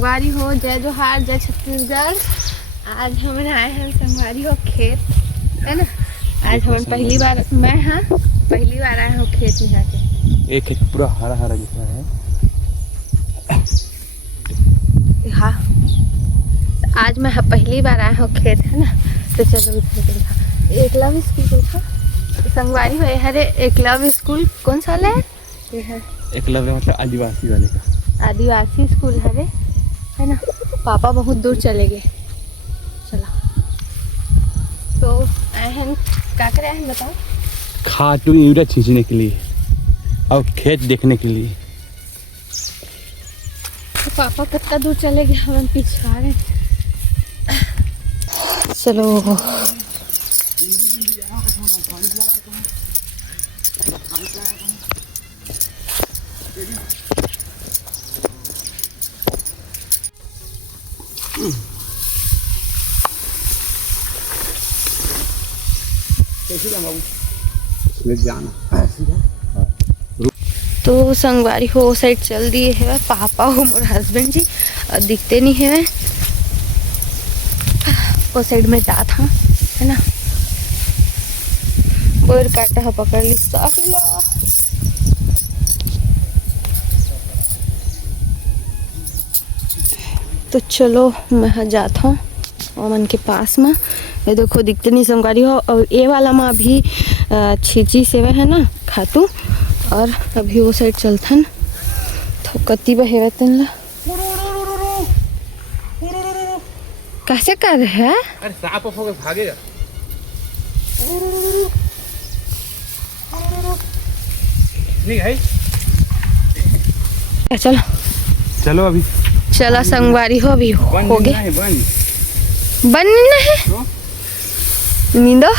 संगवारी हो, जय जोहार, जय छत्तीसगढ़। आज हम आए हैं संगवारी हो खेत, है ना। आज हम पहली बार आया हूँ खेत में जाके। एक खेत पूरा हरा हरा दिख रहा है। हाँ, आज मैं पहली बार आया हूँ खेत, है ना। तो चलो इधर देखा, एकलव्य स्कूल देखा संगवारी हो। हरे एकलव्य स्कूल कौन सा है? ये है एकलव्य मतलब आदिवासी वाले का। आदिवासी स्कूल है ना। पापा बहुत दूर चले गए। चला तो आए हैं, क्या करे हैं बताओ? खाटू यूरिया छींचने के लिए और खेत देखने के लिए। तो पापा कितना दूर चले गए, हम पीछे आ रहे। चलो जाना तो संगवारी हो साइड चल दिए है। पापा हो मोर हस्बैंड जी और दिखते नहीं है। वो साइड में जात हाँ, है ना। बोर काटा है, पकड़ ली साला। तो चलो मैं जाता हूँ ओमन के पास में। ये देखो दिखते नहीं संगवारी हो। और ये वाला में अभी छीची सेवे है ना खातू। और अभी वो साइड चलथन तो कति बहेवे तन ला कैसे कर रहे हैं? अरे सांप होके भागेगा। नहीं है। चलो चलो अभी चला संगवारी हो अभी हो गए। बन नहीं नींदो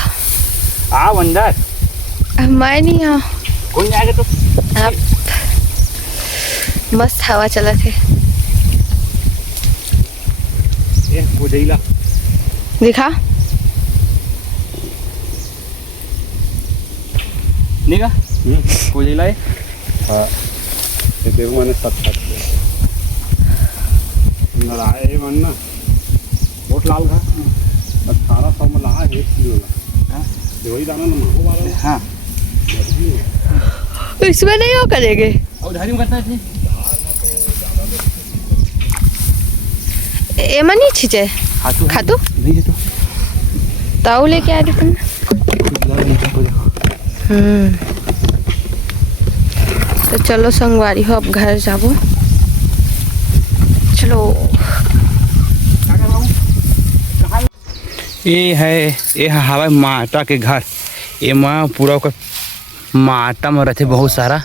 आओ अंदर। मैं नहीं हाँ, कौन जाएगा तो? आप मस्त हवा चला थे। ये कोजैला दिखा नहीं का कोजैला है। हाँ ये देखो मैंने सब लड़ाए मन ना बहुत लाल था। 1800 में ला 1 किलो ला। हाँ वही दाना ना मांगो वाला। हाँ इसमें नहीं हो करेंगे और धारी में करता है। एमा नहीं छीचे खातू नहीं है तो ताऊ लेके आ रहे। तो चलो संगवारी हो अब घर जाबो। चलो ये है हवा माता के घर। ये माँ पूरा माता में रहते बहुत सारा।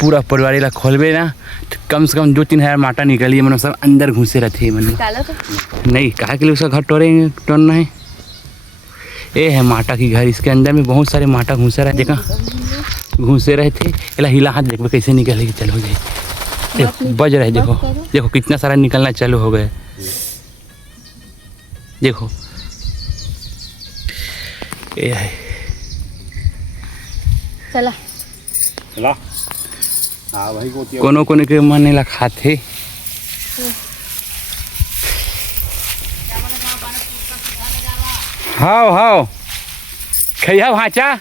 पूरा परिवार ला खोलबे ना तो कम से कम 2-3 हज़ार माता निकली। मतलब सब अंदर घुसे रहते हैं। मतलब नहीं कहा के लिए उसका घर तोड़ना है। ये है माता की घर। इसके अंदर में बहुत सारे माता घुसे रहे। देखा घुसे रहे थे। एला हिला हाथ देखो कैसे निकलेगी। चलो जाए देखो बज रहे। देखो देखो कितना सारा निकलना चालू हो गया। देखो ये है। चला चला हाँ भाई कोनो कोनो के मन नहीं खाते। हाँ हाँ खैया भाचा।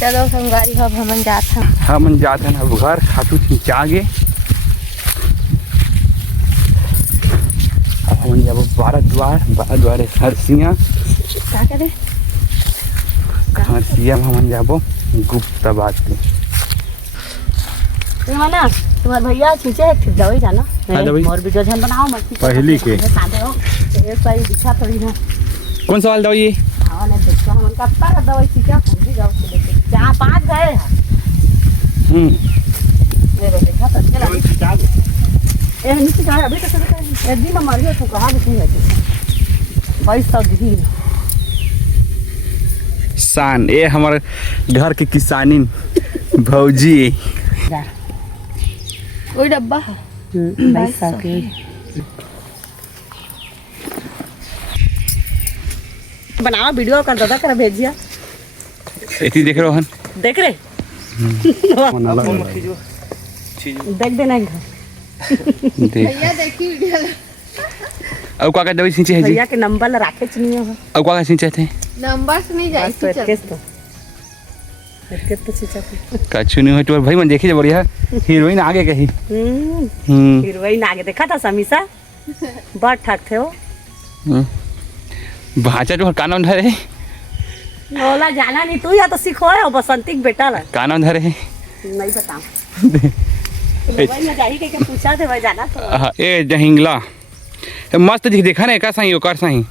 चलो संगवारी हो अब हम जाते हैं। हम जाते हैं अब घर। खाटू खींचा गे अब हम जब 12 द्वार हरसिया क्या करे हरसिया में हम जाबो गुप्ता बात के। तुम्हारे भैया छींचे दवाई जाना मोर वीडियो ध्यान बनाओ मत पहली के सादे हो ये सही दिखा थोड़ी ना। कौन सा वाला दवाई है? हां ने देखो हम कब दवाई छींचा पूरी जाओ लेके जहां 5 गए मेरे देखा तो चला ए नीचे का अभी तक तो एक दिन मारियो तो कहां नहीं है 2200 दी शान। ये हमारे घर के किसानी भौजी। कोई डब्बा है 2200 के बनाओ वीडियो कर दादा कर भेजिया। इतनी देख रहे हो हन देख रहे देख देना घर भैया देखी वीडियो अब का दवाई सींचे है जी भैया के नंबर ला राखे चनिए हो अब का सींचे थे नंबर से नहीं जाई बस तो एटकेस तो सींचा कछु नहीं हो तो भाई मन देखी बढ़िया हीरोइन आगे कही हीरोइन आगे देखा था समीसा बहुत ठाक थे वो भाचा जो का नाम धरे ओला जाना नहीं तू या तो सिखो है बसंती के बेटा ला का नाम धरे नहीं बताऊं भाई मैं जाही के पूछा थे भाई जाना तो ए जहिंगला मस्त देखा ना का सही ओकर सही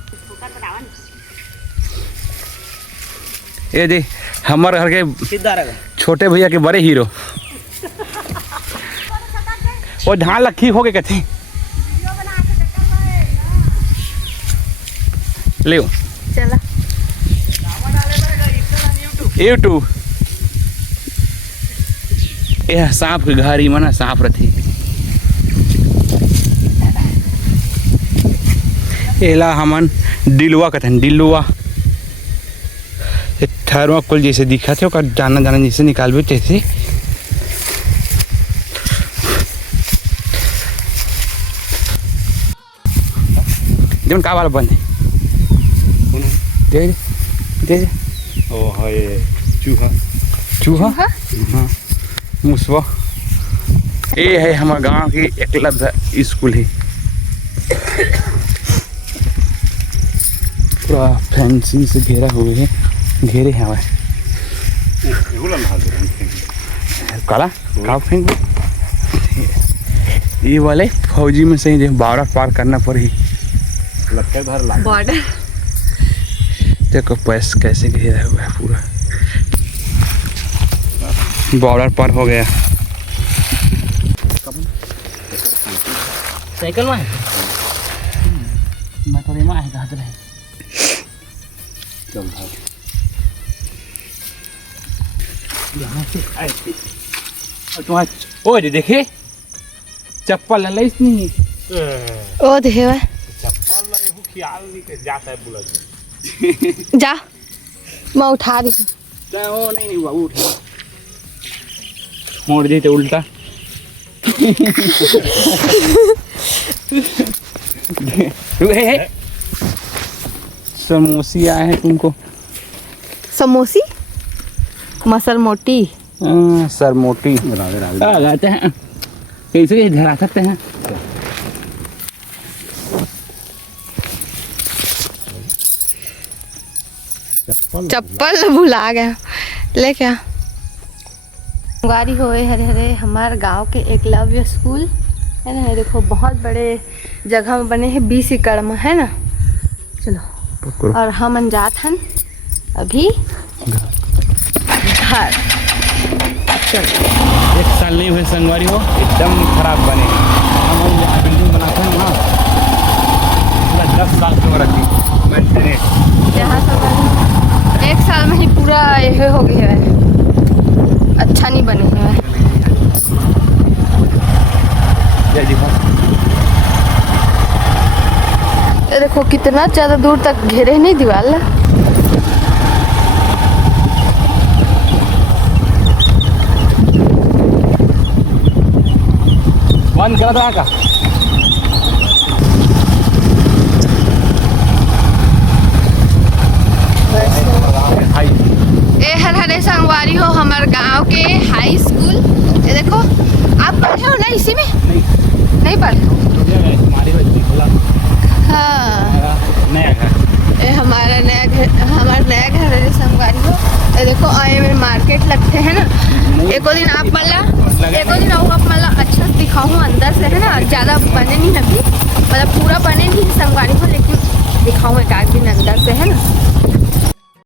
ए दे हमारे घर के छोटे भैया के बड़े हीरो वो धान लखी हो गए कथी ले चला यूट्यूब यह सांप के घर ही मना सांप रथी एला हमन डिलवा कथन डिलवा थर्माकोल जैसे दिखा थे ओकर जाना जाना जैसे निकालबे तैसे जब का वाला बंद दे दे ओ है चूहा चूहा हाँ मुसवा ये है हमारे गांव की एकलव्य स्कूल है पूरा फेंसिंग से घेरा हुए है घेरे हैं काला का फेंक ये वाले फौजी में से ही बॉर्डर पार करना पड़ी लगता है घर बॉर्डर देखो पैस कैसे घेरा हुआ है पूरा बॉर्डर पार हो गया साइकिल में मैं तो रेमा है कहाँ रहे चल भाई यहाँ से आए और तुम्हारा ओ देखे चप्पल लइस नहीं ओ देवा चप्पल ना एहू ख्याल नहीं के जाता है बुला जा मैं उठा दी चाहे वो नहीं हुआ उठ मोड़ देते उल्टा समोसी आए हैं तुमको समोसी मसल मोटी सर मोटी लगाते हैं कैसे धरा सकते हैं चप्पल भुला गया ले क्या गाड़ी होए हरे हरे हमारे गांव के एकलव्य स्कूल है ना ये देखो बहुत बड़े जगह में बने हैं 20 एकड़ में है ना चलो और हम अनजात हन अभी घर एक साल नहीं हुए संगवारी हो एकदम खराब बने हम जहाँ बिल्डिंग बनाते हैं ना पूरा 10 साल से रखी मैंने यहाँ सब एक साल में ही पूरा यह हो गया है अच्छा नहीं बने हुए हैं ये देखो कितना ज़्यादा दूर तक घेरे नहीं दीवार ला बंद कर दो का ए हर हरे संगवारी हो हमारे गांव के हाई स्कूल ये देखो आप पढ़े हो ना इसी में नहीं पढ़े हो हाँ नया घर ये हमारा नया घर हरे संगवारी हो ये देखो आए में मार्केट लगते हैं ना एको दिन आप मतलब अच्छा दिखाऊँ अंदर से है ना ज़्यादा बने नहीं अभी मतलब पूरा बने नहीं संगवारी हो लेकिन दिखाऊँ एक आध दिन अंदर से है ना